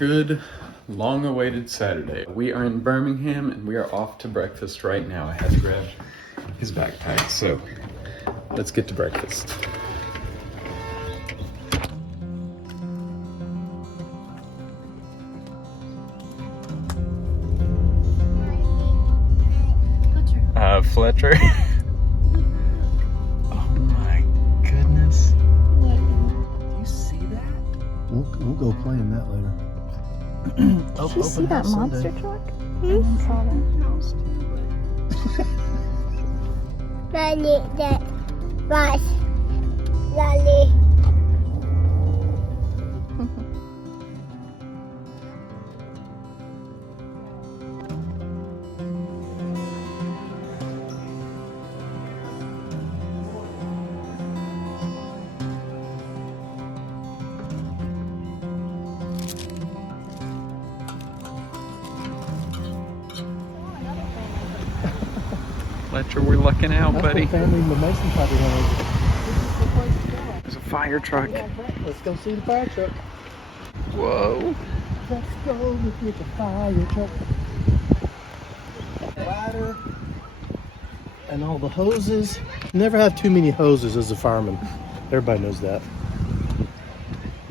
Good, long-awaited Saturday. We are in Birmingham and we are off to breakfast right now. I had to grab his backpack, so let's get to breakfast. Fletcher. Oh my goodness. What? Do you see that? We'll go play in that later. Did you see that monster truck? I saw that. Lolly, that was Lolly. Fletcher, we're looking out, That's buddy. the family the Mason party has. There's a fire truck. Let's go see the fire truck. Whoa. Let's go look at the fire truck. Ladder and all the hoses. Never have too many hoses as a fireman. Everybody knows that.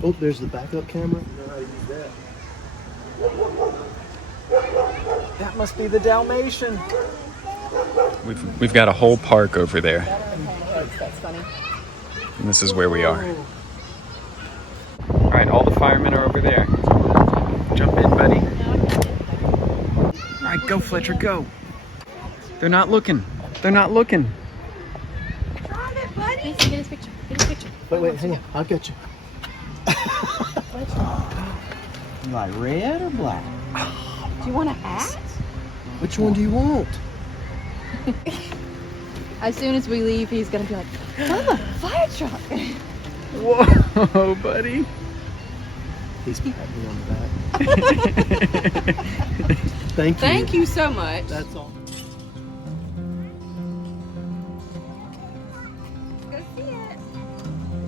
Oh, there's the backup camera. You know how to use that. That must be the Dalmatian. We've got a whole park over there, That's funny. and this is where we are. All right, all the firemen are over there. Jump in, buddy. All right, go, Fletcher, go. They're not looking. They're not looking. Try it, buddy. Get his picture. Get his picture. Wait, hang on. I'll get you. You like red or black? Do you want a hat? Which one do you want? As soon as we leave, he's gonna be like, "Mama, fire truck!" Whoa, buddy. He's patting me on the back. Thank you. Thank you so much. That's all. Go see it.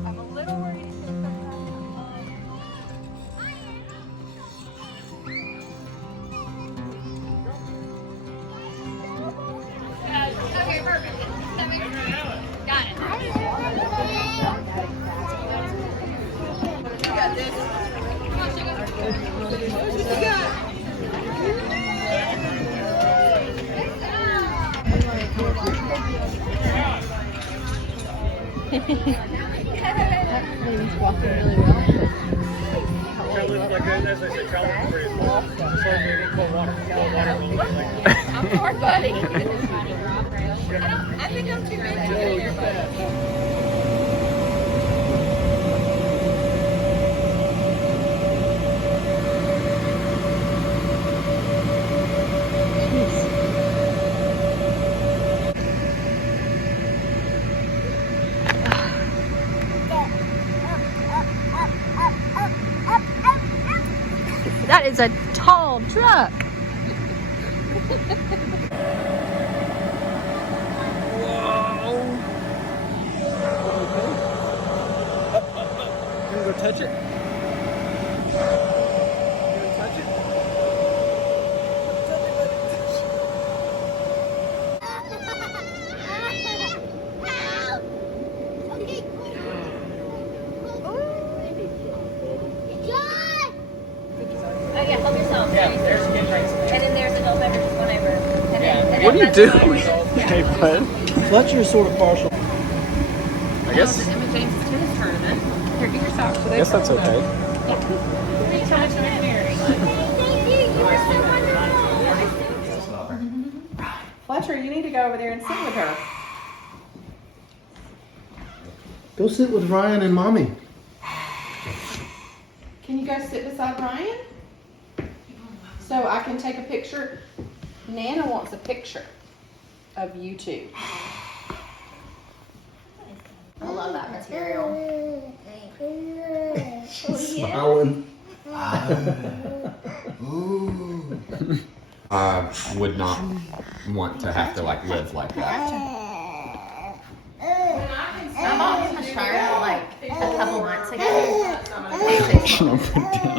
I'm a little worried he's gonna start Okay, perfect. Got it. You got this. Walking really well. I'm poor buddy. I think I'm too big to get here, but. That is a tall truck. You gonna go touch it? You gonna touch it? Oh yeah, help yourself. Yeah, there's good drinks. And then there's adult beverages, one over. And then, What are you doing? Hey, bud. Fletcher is sort of partial. I guess Emma James' tennis tournament. Here, get your socks. I guess that's okay. Three times in Mary. Thank you. You are so wonderful. Fletcher, you need to go over there and sit with her. Go sit with Ryan and Mommy. Can you go sit beside Ryan? So I can take a picture. Nana wants a picture of you two. I love that material. She's smiling. I would not want to have to like live like that. My mom was trying like a couple months ago.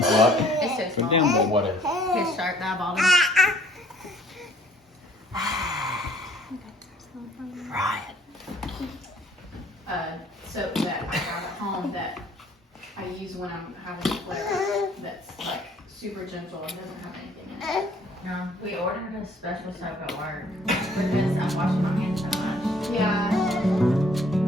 What? It's so piss But off. damn, but what if? Piss sharp eyeball. Ryan. So that I have at home that I use when I'm having a flare that's like super gentle and doesn't have anything in it. No, we ordered a special soap at work because I'm washing my hands so much. Yeah.